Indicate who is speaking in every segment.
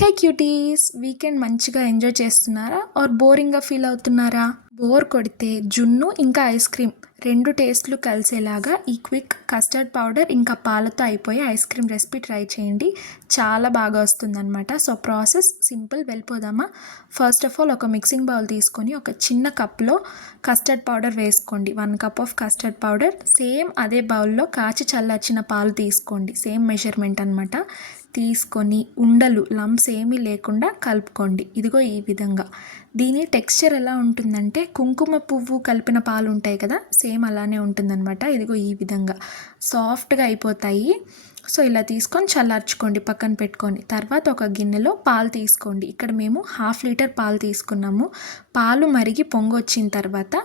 Speaker 1: హే cuties weekend మంచిగా enjoy చేస్తున్నారా? Or బోరింగ్గా ఫీల్ అవుతున్నారా? బోర్ కొడితే జున్ను ఇంకా ఐస్ క్రీమ్ రెండు టేస్ట్లు కలిసేలాగా ఈ క్విక్ కస్టర్డ్ పౌడర్ ఇంకా పాలతో అయిపోయే ఐస్ క్రీమ్ రెసిపీ ట్రై చేయండి. చాలా బాగా వస్తుందన్నమాట. సో ప్రాసెస్ సింపుల్ వెళ్ళిపోదామా? ఫస్ట్ ఆఫ్ ఆల్ ఒక మిక్సింగ్ బౌల్ తీసుకొని ఒక చిన్న కప్లో కస్టర్డ్ పౌడర్ వేసుకోండి. One cup of custard powder. Same అదే బౌల్లో కాచి చల్లార్చిన పాలు తీసుకోండి. సేమ్ మెజర్మెంట్ అనమాట తీసుకొని ఉండలు లంప్స్ ఏమీ లేకుండా కలుపుకోండి. ఇదిగో ఈ విధంగా. దీని టెక్స్చర్ ఎలా ఉంటుందంటే కుంకుమ పువ్వు కలిపిన పాలు ఉంటాయి కదా సేమ్ సేమ్ అలానే ఉంటుందన్నమాట. ఇదిగో ఈ విధంగా సాఫ్ట్గా అయిపోతాయి. సో ఇలా తీసుకొని చల్లార్చుకోండి పక్కన పెట్టుకొని. తర్వాత ఒక గిన్నెలో పాలు తీసుకోండి. ఇక్కడ మేము హాఫ్ లీటర్ పాలు తీసుకున్నాము. పాలు మరిగి పొంగొచ్చిన తర్వాత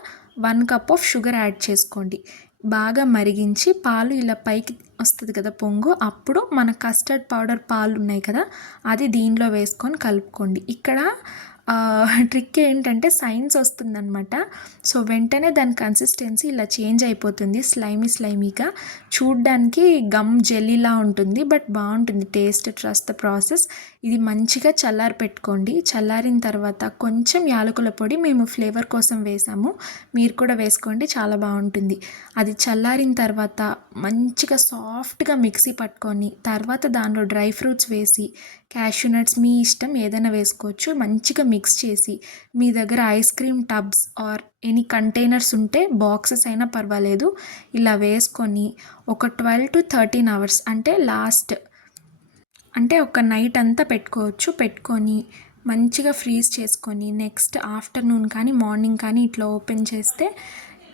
Speaker 1: one cup of sugar add చేసుకోండి. బాగా మరిగించి పాలు ఇలా పైకి వస్తుంది కదా పొంగు అప్పుడు మన కస్టర్డ్ పౌడర్ పాలు ఉన్నాయి కదా అది దీనిలో వేసుకొని కలుపుకోండి. ఇక్కడ ట్రిక్ ఏంటంటే సైన్స్ వస్తుందన్నమాట. సో వెంటనే దాని కన్సిస్టెన్సీ ఇలా చేంజ్ అయిపోతుంది స్లైమీ స్లైమీగా చూడ్డానికి గమ్ జెల్లీలా ఉంటుంది బట్ బాగుంటుంది. Taste trust the process. ఇది మంచిగా చల్లారి పెట్టుకోండి. చల్లారిన తర్వాత కొంచెం యాలకుల పొడి మేము ఫ్లేవర్ కోసం వేసాము. మీరు కూడా వేసుకోండి చాలా బాగుంటుంది. అది చల్లారిన తర్వాత మంచిగా సాఫ్ట్గా మిక్సీ పట్టుకొని తర్వాత దానిలో డ్రై ఫ్రూట్స్ వేసి క్యాష్యూ నట్స్ మీ ఇష్టం ఏదైనా వేసుకోవచ్చు. మంచిగా మిక్స్ చేసి మీ దగ్గర ice cream tubs or any containers ఉంటే బాక్సెస్ అయినా పర్వాలేదు. ఇలా వేసుకొని ఒక ట్వెల్వ్ టు థర్టీన్ అవర్స్ అంటే లాస్ట్ అంటే ఒక నైట్ అంతా పెట్టుకోవచ్చు. పెట్టుకొని మంచిగా ఫ్రీజ్ చేసుకొని నెక్స్ట్ ఆఫ్టర్నూన్ కానీ మార్నింగ్ కానీ ఇట్లా ఓపెన్ చేస్తే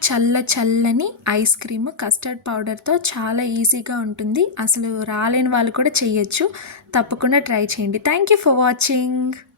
Speaker 1: చల్ల చల్లని ఐస్ క్రీమ్ కస్టర్డ్ పౌడర్తో చాలా ఈజీగా ఉంటుంది. అసలు రాలేని వాళ్ళు కూడా చేయొచ్చు. తప్పకుండా ట్రై చేయండి. Thank you for watching.